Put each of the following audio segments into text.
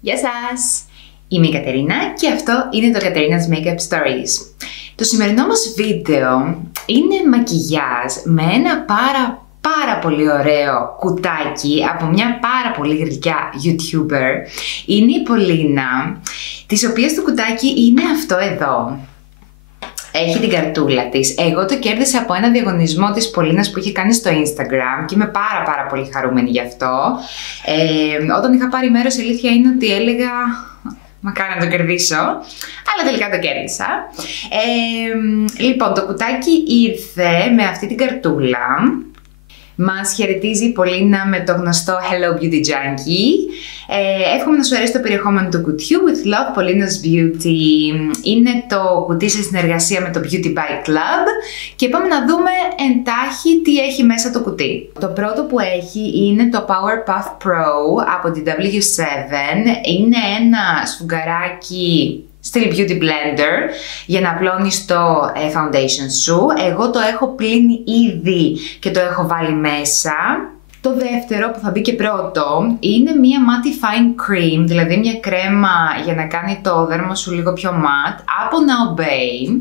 Γεια σας! Είμαι η Κατερίνα και αυτό είναι το Katerina's Makeup Stories. Το σημερινό μας βίντεο είναι μακιγιάζ με ένα πάρα πολύ ωραίο κουτάκι από μια πάρα πολύ γλυκιά YouTuber. Είναι η Πολίνα, της οποίας το κουτάκι είναι αυτό εδώ. Έχει την καρτούλα της. Εγώ το κέρδισα από ένα διαγωνισμό της Πολίνας που είχε κάνει στο Instagram και είμαι πάρα πολύ χαρούμενη γι' αυτό. Όταν είχα πάρει μέρος, η αλήθεια είναι ότι έλεγα μακάρι να το κερδίσω, αλλά τελικά το κέρδισα. Λοιπόν, το κουτάκι ήρθε με αυτή την καρτούλα. Μας χαιρετίζει η Πολίνα με το γνωστό Hello Beauty Junkie. Εύχομαι να σου αρέσει το περιεχόμενο του κουτιού. With love, Polina's Beauty. Είναι το κουτί σε συνεργασία με το Beauty by Club. Και πάμε να δούμε εντάχει τι έχει μέσα το κουτί. Το πρώτο που έχει είναι το Power Puff Pro από την W7. Είναι ένα σφουγγαράκι Still Beauty Blender για να απλώνεις το foundation σου. Εγώ το έχω πλύνει ήδη και το έχω βάλει μέσα. Το δεύτερο που θα μπει και πρώτο είναι μία Matty Fine Cream, δηλαδή μια κρέμα για να κάνει το δέρμα σου λίγο πιο matte από Now Bay.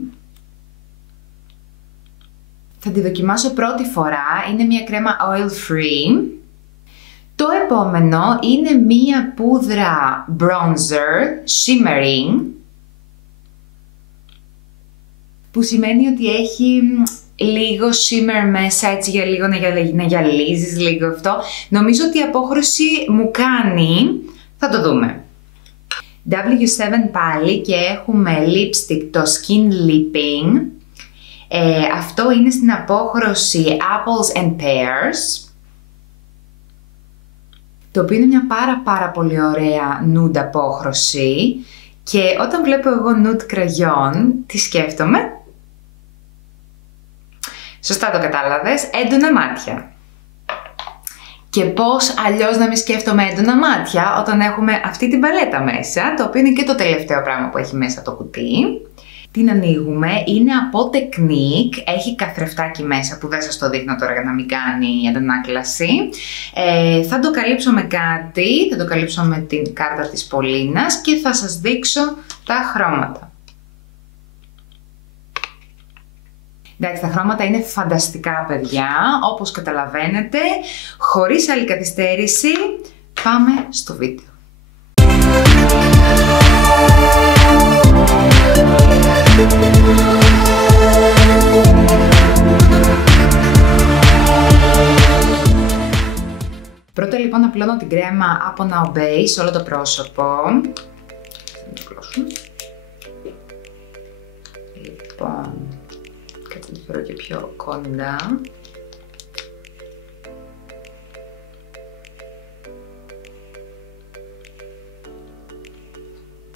Θα τη δοκιμάσω πρώτη φορά, είναι μια κρέμα oil free. Το επόμενο είναι μία πούδρα bronzer shimmering, που σημαίνει ότι έχει λίγο shimmer μέσα, έτσι για λίγο να γυαλίζεις λίγο αυτό. Νομίζω ότι η απόχρωση μου κάνει, θα το δούμε. W7 πάλι και έχουμε lipstick, το Skin Lipping. Αυτό είναι στην απόχρωση Apples and Pears, το οποίο είναι μια πάρα πολύ ωραία nude απόχρωση. Και όταν βλέπω εγώ nude κραγιόν, τι σκέφτομαι? Σωστά το κατάλαβες, έντονα μάτια. Και πώς αλλιώς να μην σκέφτομαι έντονα μάτια όταν έχουμε αυτή την παλέτα μέσα, το οποίο είναι και το τελευταίο πράγμα που έχει μέσα το κουτί. Την ανοίγουμε, είναι από Technique, έχει καθρεφτάκι μέσα που δεν σας το δείχνω τώρα για να μην κάνει αντανάκλαση. Θα το καλύψω με κάτι, θα το καλύψω με την κάρτα της Πολίνας και θα σας δείξω τα χρώματα. Εντάξει, τα χρώματα είναι φανταστικά, παιδιά, όπως καταλαβαίνετε. Χωρίς άλλη καθυστέρηση, πάμε στο βίντεο. Πρώτα λοιπόν απλώνω την κρέμα από Now Bay σε όλο το πρόσωπο. Λοιπόν, κάτσε το φέρω και πιο κοντά.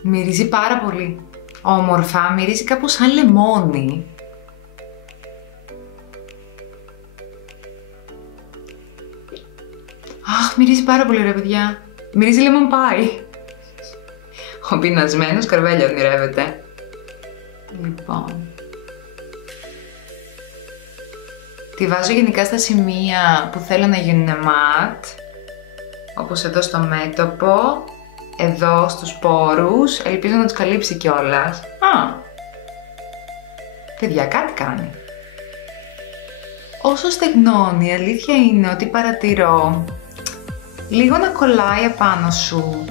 Μυρίζει πάρα πολύ όμορφα, μυρίζει κάπως σαν λεμόνι. Αχ, μυρίζει πάρα πολύ ρε παιδιά. Μυρίζει lemon pie. Ο πεινασμένος καρβέλια ονειρεύεται. Λοιπόν. Τη βάζω γενικά στα σημεία που θέλω να γίνουν ματ. Όπως εδώ στο μέτωπο. Εδώ στους πόρους. Ελπίζω να τους καλύψει κιόλας. Παιδιά, κάτι κάνει. Όσο στεγνώνει, η αλήθεια είναι ότι παρατηρώ λίγο να κολλάει απάνω σου,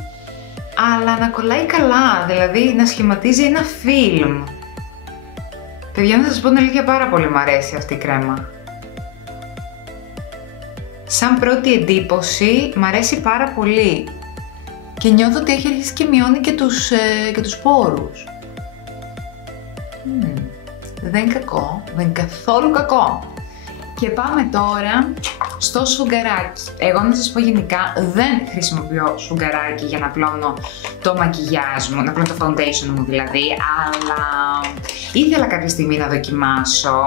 αλλά να κολλάει καλά, δηλαδή να σχηματίζει ένα φιλμ. Παιδιά, να σας πω την αλήθεια, πάρα πολύ μου αρέσει αυτή η κρέμα. Σαν πρώτη εντύπωση, μου αρέσει πάρα πολύ. Και νιώθω ότι έχει αρχίσει και μειώνει και τους πόρους. Δεν είναι κακό, δεν είναι καθόλου κακό. Και πάμε τώρα στο σφουγγαράκι. Εγώ να σας πω γενικά δεν χρησιμοποιώ σφουγγαράκι για να απλώνω το μακιγιάζ μου, να απλώνω το foundation μου δηλαδή, αλλά ήθελα κάποια στιγμή να δοκιμάσω.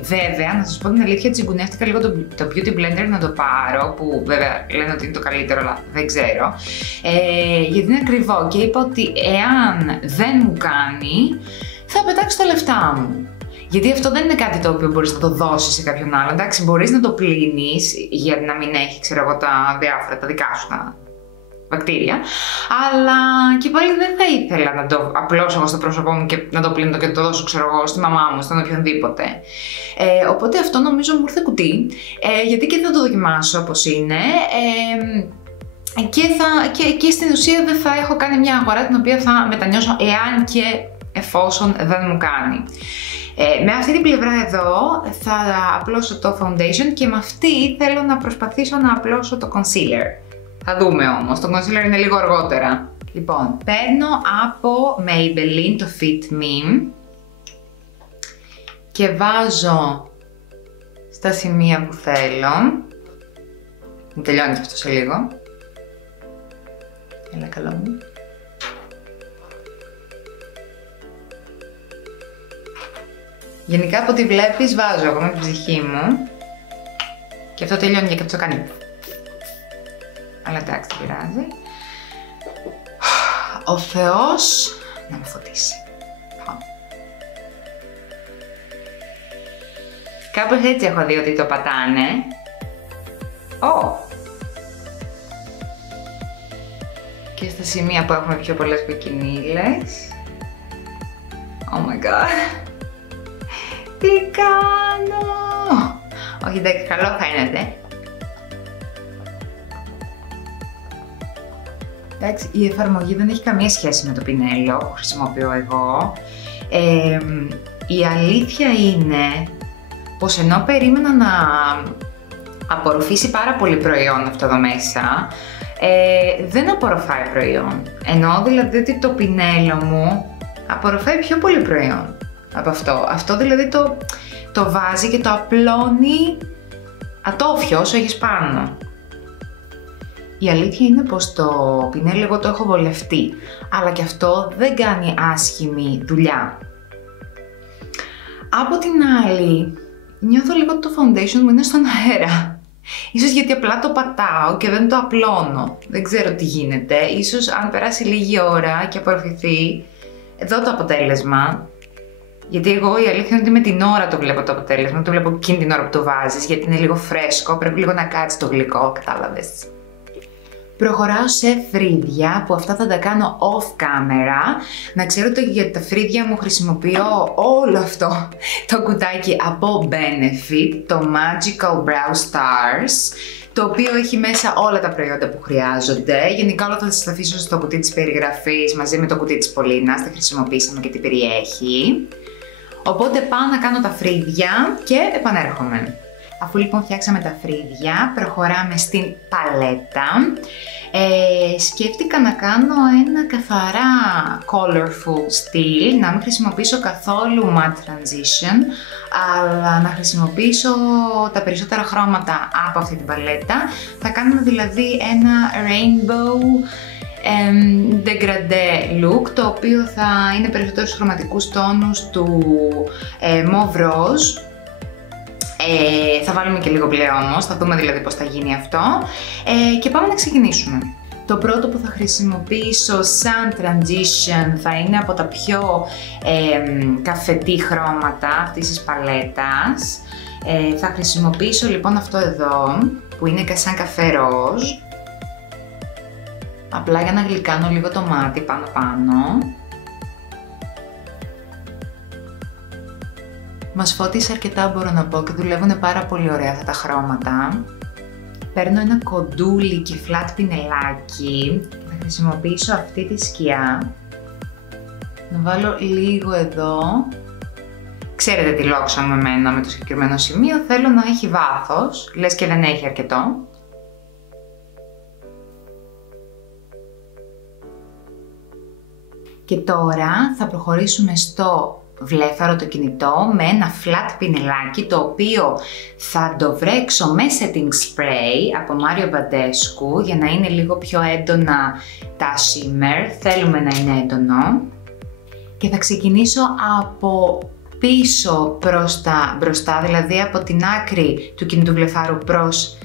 Βέβαια, να σας πω την αλήθεια, τσιγκουνεύτηκα λίγο το Beauty Blender να το πάρω, που βέβαια λένε ότι είναι το καλύτερο, αλλά δεν ξέρω. Γιατί είναι ακριβό και είπα ότι εάν δεν μου κάνει, θα πετάξω τα λεφτά μου. Γιατί αυτό δεν είναι κάτι το οποίο μπορείς να το δώσεις σε κάποιον άλλο. Εντάξει, μπορείς να το πλύνεις για να μην έχει, ξέρω εγώ, τα διάφορα, τα δικά σου, τα βακτήρια. Αλλά και πάλι δεν θα ήθελα να το απλώσω εγώ στο πρόσωπό μου και να το πλύνω και να το δώσω, ξέρω εγώ, στη μαμά μου, στον οποιονδήποτε. Οπότε αυτό νομίζω μου ήρθε κουτί, γιατί και θα το δοκιμάσω όπως είναι. Και στην ουσία δεν θα έχω κάνει μια αγορά την οποία θα μετανιώσω εάν και εφόσον δεν μου κάνει. Με αυτή την πλευρά εδώ θα απλώσω το foundation και με αυτή θέλω να προσπαθήσω να απλώσω το concealer. Θα δούμε όμως, το concealer είναι λίγο αργότερα. Λοιπόν, παίρνω από Maybelline το Fit Me και βάζω στα σημεία που θέλω. Μου τελειώνει και αυτό σε λίγο. Έλα καλό μου. Γενικά από ό,τι βλέπεις βάζω εγώ με την ψυχή μου και αυτό τελειώνει και αυτό κάνει. Αλλά εντάξει, δεν πειράζει. Ο Θεός να με φωτίσει. Κάπως έτσι έχω δει ότι το πατάνε. Και στα σημεία που έχουμε πιο πολλές κοκκινίλες. Oh my god. Τι κάνω! Όχι, εντάξει, καλό φαίνεται. Εντάξει, η εφαρμογή δεν έχει καμία σχέση με το πινέλο που χρησιμοποιώ εγώ. Η αλήθεια είναι πως ενώ περίμενα να απορροφήσει πάρα πολύ προϊόν αυτό εδώ μέσα, δεν απορροφάει προϊόν. Εννοώ δηλαδή ότι το πινέλο μου απορροφάει πιο πολύ προϊόν από αυτό. Αυτό δηλαδή το βάζει και το απλώνει ατόφιο όσο έχεις πάνω. Η αλήθεια είναι πως το πινέλο εγώ το έχω βολευτεί, αλλά και αυτό δεν κάνει άσχημη δουλειά. Από την άλλη, νιώθω λίγο ότι το foundation μου είναι στον αέρα. Ίσως γιατί απλά το πατάω και δεν το απλώνω. Δεν ξέρω τι γίνεται. Ίσως αν περάσει λίγη ώρα και απορροφηθεί, εδώ το αποτέλεσμα. Γιατί εγώ η αλήθεια είναι ότι με την ώρα το βλέπω το αποτέλεσμα, το βλέπω εκείνη την ώρα που το βάζεις, γιατί είναι λίγο φρέσκο, πρέπει λίγο να κάτσει το γλυκό, κατάλαβες. Προχωράω σε φρύδια, που αυτά θα τα κάνω off camera. Να ξέρω ότι για τα φρύδια μου χρησιμοποιώ όλο αυτό το κουτάκι από Benefit, το Magical Brow Stars, το οποίο έχει μέσα όλα τα προϊόντα που χρειάζονται. Γενικά όλα θα σας τα αφήσω στο κουτί της περιγραφής μαζί με το κουτί της Πολίνας, τα χρησιμοποιήσαμε και τι περιέχει. Οπότε πάω να κάνω τα φρύδια και επανέρχομαι. Αφού λοιπόν φτιάξαμε τα φρύδια, προχωράμε στην παλέτα. Σκέφτηκα να κάνω ένα καθαρά colorful στυλ, να μην χρησιμοποιήσω καθόλου matte transition, αλλά να χρησιμοποιήσω τα περισσότερα χρώματα από αυτή την παλέτα. Θα κάνουμε δηλαδή ένα rainbow degradé look, το οποίο θα είναι περισσότερο στους χρωματικούς τόνους του mauve rose. Θα βάλουμε και λίγο μπλε όμως, θα δούμε δηλαδή πώς θα γίνει αυτό. Και πάμε να ξεκινήσουμε. Το πρώτο που θα χρησιμοποιήσω σαν transition θα είναι από τα πιο καφετή χρώματα αυτής της παλέτας. Θα χρησιμοποιήσω λοιπόν αυτό εδώ, που είναι σαν καφέ ροζ. Απλά για να γλυκάνω λίγο το μάτι πάνω. Μας φώτισε αρκετά, μπορώ να πω, και δουλεύουν πάρα πολύ ωραία αυτά τα χρώματα. Παίρνω ένα κοντούλι και flat πινελάκι και θα χρησιμοποιήσω αυτή τη σκιά. Να βάλω λίγο εδώ. Ξέρετε τι λόξα με εμένα με το συγκεκριμένο σημείο, θέλω να έχει βάθος, λες και δεν έχει αρκετό. Και τώρα θα προχωρήσουμε στο βλέφαρο το κινητό με ένα flat πινελάκι, το οποίο θα το βρέξω με setting spray από Mario Badescu για να είναι λίγο πιο έντονα τα shimmer, θέλουμε να είναι έντονο. Και θα ξεκινήσω από πίσω προς τα μπροστά, δηλαδή από την άκρη του κινητού βλεφάρου προς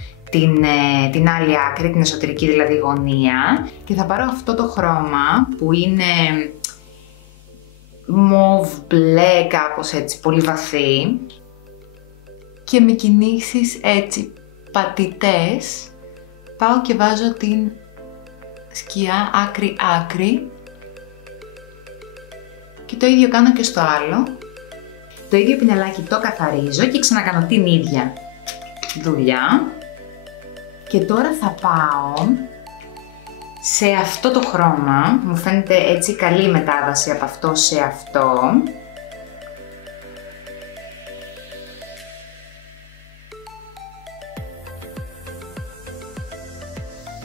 την άλλη άκρη, την εσωτερική δηλαδή γωνία, και θα πάρω αυτό το χρώμα που είναι μοβ μπλε, κάπως έτσι, πολύ βαθύ, και με κινήσεις έτσι πατητές πάω και βάζω την σκιά άκρη-άκρη. Και το ίδιο κάνω και στο άλλο. Το ίδιο πινελάκι το καθαρίζω και ξανακάνω την ίδια δουλειά. Και τώρα θα πάω σε αυτό το χρώμα. Μου φαίνεται έτσι καλή μετάβαση από αυτό σε αυτό.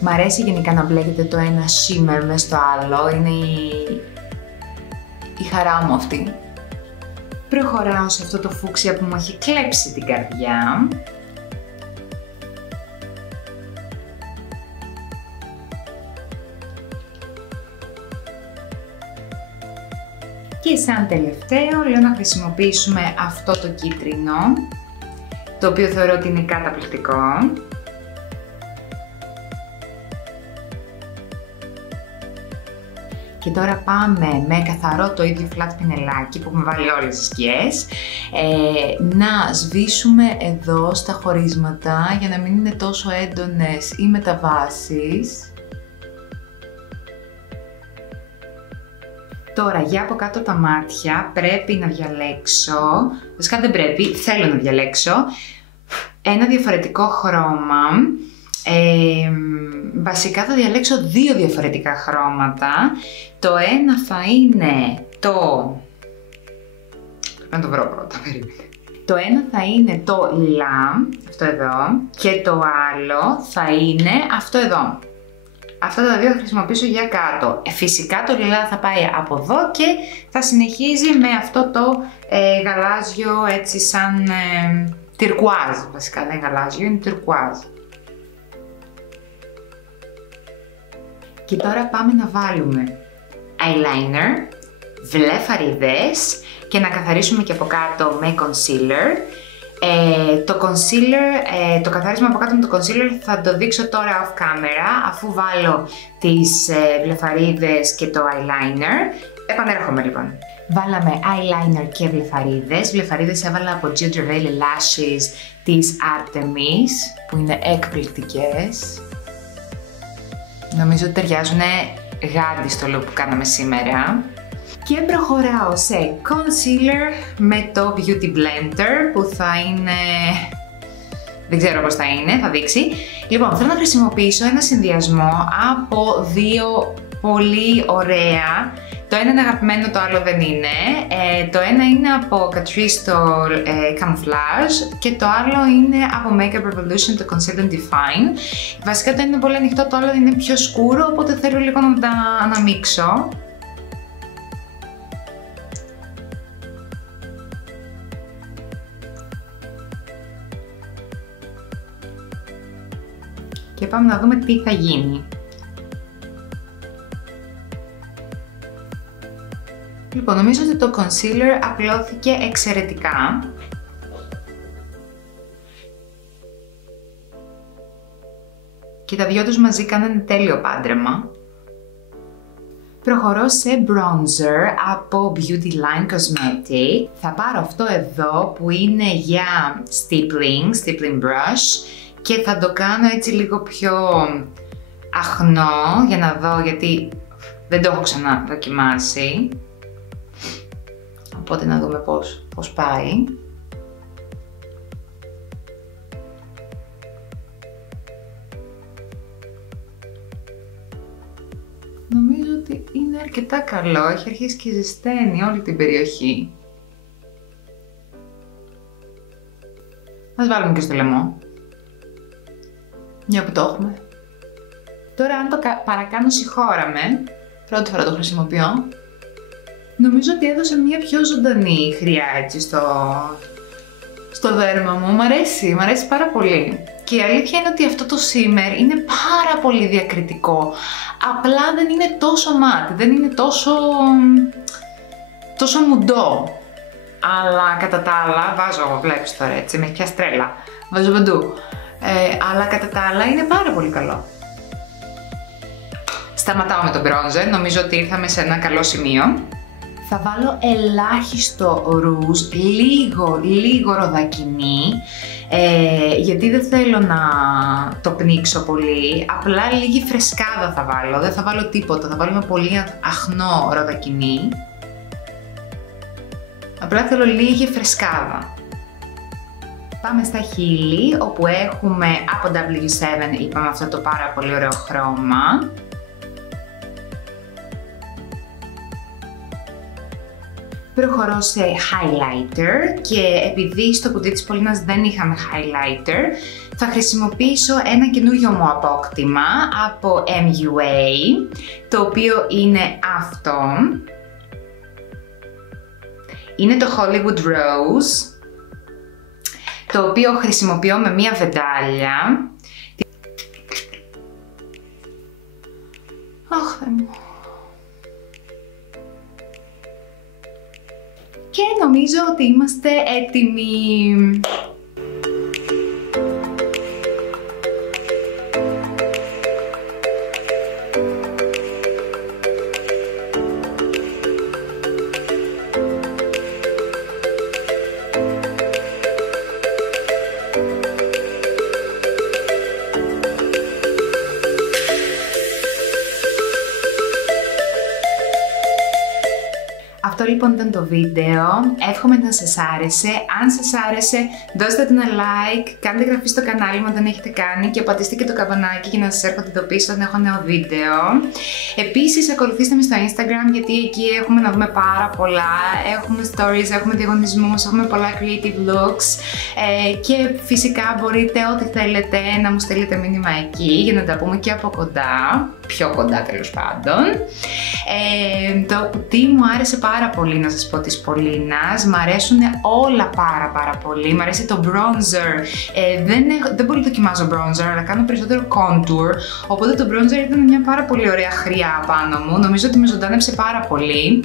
Μ' αρέσει γενικά να μπλέκεται το ένα shimmer μες στο άλλο. Είναι η χαρά μου αυτή. Προχωράω σε αυτό το φούξια που μου έχει κλέψει την καρδιά. Και σαν τελευταίο λέω να χρησιμοποιήσουμε αυτό το κίτρινο, το οποίο θεωρώ ότι είναι καταπληκτικό. Και τώρα πάμε με καθαρό το ίδιο flat πινελάκι που έχουμε βάλει όλες τις σκιές να σβήσουμε εδώ στα χωρίσματα για να μην είναι τόσο έντονες οι μεταβάσεις. Τώρα για από κάτω τα μάτια πρέπει να διαλέξω, βασικά δεν πρέπει, θέλω να διαλέξω ένα διαφορετικό χρώμα. Βασικά θα διαλέξω δύο διαφορετικά χρώματα. Το ένα θα είναι το... Πρέπει να το βρω πρώτα, περίμενε. Το ένα θα είναι το λα, αυτό εδώ, και το άλλο θα είναι αυτό εδώ. Αυτά τα δύο θα χρησιμοποιήσω για κάτω. Φυσικά το λιλά θα πάει από εδώ και θα συνεχίζει με αυτό το γαλάζιο έτσι σαν τυρκουάζ. Βασικά δεν είναι γαλάζιο, είναι τυρκουάζ. Και τώρα πάμε να βάλουμε eyeliner, βλεφαριδές και να καθαρίσουμε και από κάτω με concealer. Το concealer, το καθάρισμα από κάτω με το concealer θα το δείξω τώρα off camera, αφού βάλω τις βλεφαρίδες και το eyeliner. Επανέρχομαι λοιπόν. Βάλαμε eyeliner και βλεφαρίδες. Βλεφαρίδες έβαλα από Gio Dravale Lashes της Artemis, που είναι εκπληκτικές. Νομίζω ότι ταιριάζουν γάντι στο look που κάναμε σήμερα. Και προχωράω σε concealer με το Beauty Blender που θα είναι... δεν ξέρω πώς θα είναι, θα δείξει. Λοιπόν, θέλω να χρησιμοποιήσω ένα συνδυασμό από δύο πολύ ωραία. Το ένα είναι αγαπημένο, το άλλο δεν είναι. Το ένα είναι από Catrice το Camouflage και το άλλο είναι από Makeup Revolution το Conceal and Define. Βασικά το ένα είναι πολύ ανοιχτό, το άλλο είναι πιο σκούρο, οπότε θέλω λίγο να τα αναμίξω. Και πάμε να δούμε τι θα γίνει. Λοιπόν, νομίζω ότι το concealer απλώθηκε εξαιρετικά. Και τα δυο τους μαζί κάνανε τέλειο πάντρεμα. Προχωρώ σε bronzer από Beauty Line Cosmetic. Θα πάρω αυτό εδώ που είναι για stippling brush και θα το κάνω έτσι λίγο πιο αχνό για να δω, γιατί δεν το έχω ξαναδοκιμάσει. Οπότε να δούμε πώς πάει. Νομίζω ότι είναι αρκετά καλό, έχει αρχίσει και ζεσταίνει όλη την περιοχή. Ας βάλουμε και στο λαιμό. Μια που το έχουμε. Τώρα αν το παρακάνω συγχώραμε, πρώτη φορά το χρησιμοποιώ, νομίζω ότι έδωσε μια πιο ζωντανή χρειά έτσι στο δέρμα μου. Μ' αρέσει πάρα πολύ. Και η αλήθεια είναι ότι αυτό το shimmer είναι πάρα πολύ διακριτικό. Απλά δεν είναι τόσο μάτι, δεν είναι τόσο μουντό. Αλλά κατά τα άλλα, βάζω, βλέπεις τώρα έτσι, με έχει πιάσει τρέλα. Βάζω παντού. Αλλά κατά τα άλλα είναι πάρα πολύ καλό. Σταματάω με τον bronzer, νομίζω ότι ήρθαμε σε ένα καλό σημείο. Θα βάλω ελάχιστο ρούζ, λίγο ροδακινή. γιατί δεν θέλω να το πνίξω πολύ, απλά λίγη φρεσκάδα θα βάλω, δεν θα βάλω τίποτα, θα βάλω ένα πολύ αχνό ροδακινί. Απλά θέλω λίγη φρεσκάδα. Πάμε στα χείλη, όπου έχουμε από W7, είπαμε αυτό το πάρα πολύ ωραίο χρώμα. Προχωρώ σε highlighter και επειδή στο κουτί της Πολίνας δεν είχαμε highlighter, θα χρησιμοποιήσω ένα καινούριο μου απόκτημα από MUA, το οποίο είναι αυτό. Είναι το Hollywood Rose, το οποίο χρησιμοποιώ με μία βεντάλια. Αχ, Θεέ μου. Και νομίζω ότι είμαστε έτοιμοι. Αυτό λοιπόν ήταν το βίντεο, εύχομαι να σας άρεσε. Αν σας άρεσε, δώστε το ένα like, κάντε εγγραφή στο κανάλι μου αν δεν έχετε κάνει και πατήστε και το καμπανάκι για να σας έρχονται ειδοποιήσεις όταν έχω νέο βίντεο. Επίσης ακολουθήστε με στο Instagram γιατί εκεί έχουμε να δούμε πάρα πολλά, έχουμε stories, έχουμε διαγωνισμούς, έχουμε πολλά creative looks και φυσικά μπορείτε ό,τι θέλετε να μου στείλετε μήνυμα εκεί για να τα πούμε και από κοντά, πιο κοντά τέλος πάντων. Το κουτί μου άρεσε πάρα πολύ να σας πω της Πολίνας, μ' αρέσουν όλα πάρα πολύ, μ' αρέσει το bronzer, δεν πολύ δοκιμάζω bronzer αλλά κάνω περισσότερο contour, οπότε το bronzer ήταν μια πάρα πολύ ωραία χρειά πάνω μου, νομίζω ότι με ζωντάνεψε πάρα πολύ.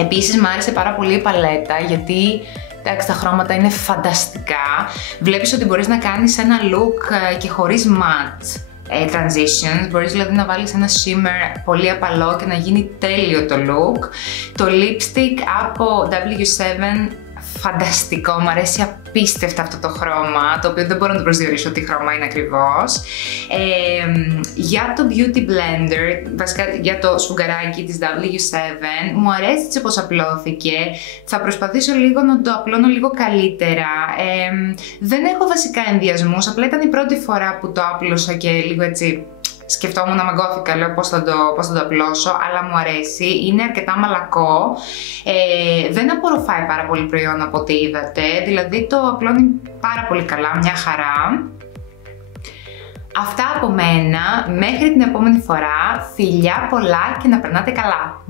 Επίσης μ' άρεσε πάρα πολύ η παλέτα γιατί εντάξει, τα χρώματα είναι φανταστικά, βλέπεις ότι μπορείς να κάνεις ένα look και χωρίς matte transitions, μπορείς δηλαδή να βάλεις ένα shimmer πολύ απαλό και να γίνει τέλειο το look. Το lipstick από W7 φανταστικό, μου αρέσει απίστευτα αυτό το χρώμα, το οποίο δεν μπορώ να το προσδιορίσω τι χρώμα είναι ακριβώς. Για το Beauty Blender, βασικά για το σφουγγαράκι της W7, μου αρέσει έτσι όπως απλώθηκε. Θα προσπαθήσω λίγο να το απλώνω λίγο καλύτερα. Δεν έχω βασικά ενδιασμούς, απλά ήταν η πρώτη φορά που το άπλωσα και λίγο έτσι σκεφτόμουν να μαγκώθηκα, λέω πώς θα το απλώσω, αλλά μου αρέσει, είναι αρκετά μαλακό, δεν απορροφάει πάρα πολύ προϊόν από ό,τι είδατε, δηλαδή το απλώνει πάρα πολύ καλά, μια χαρά. Αυτά από μένα, μέχρι την επόμενη φορά, φιλιά πολλά και να περνάτε καλά.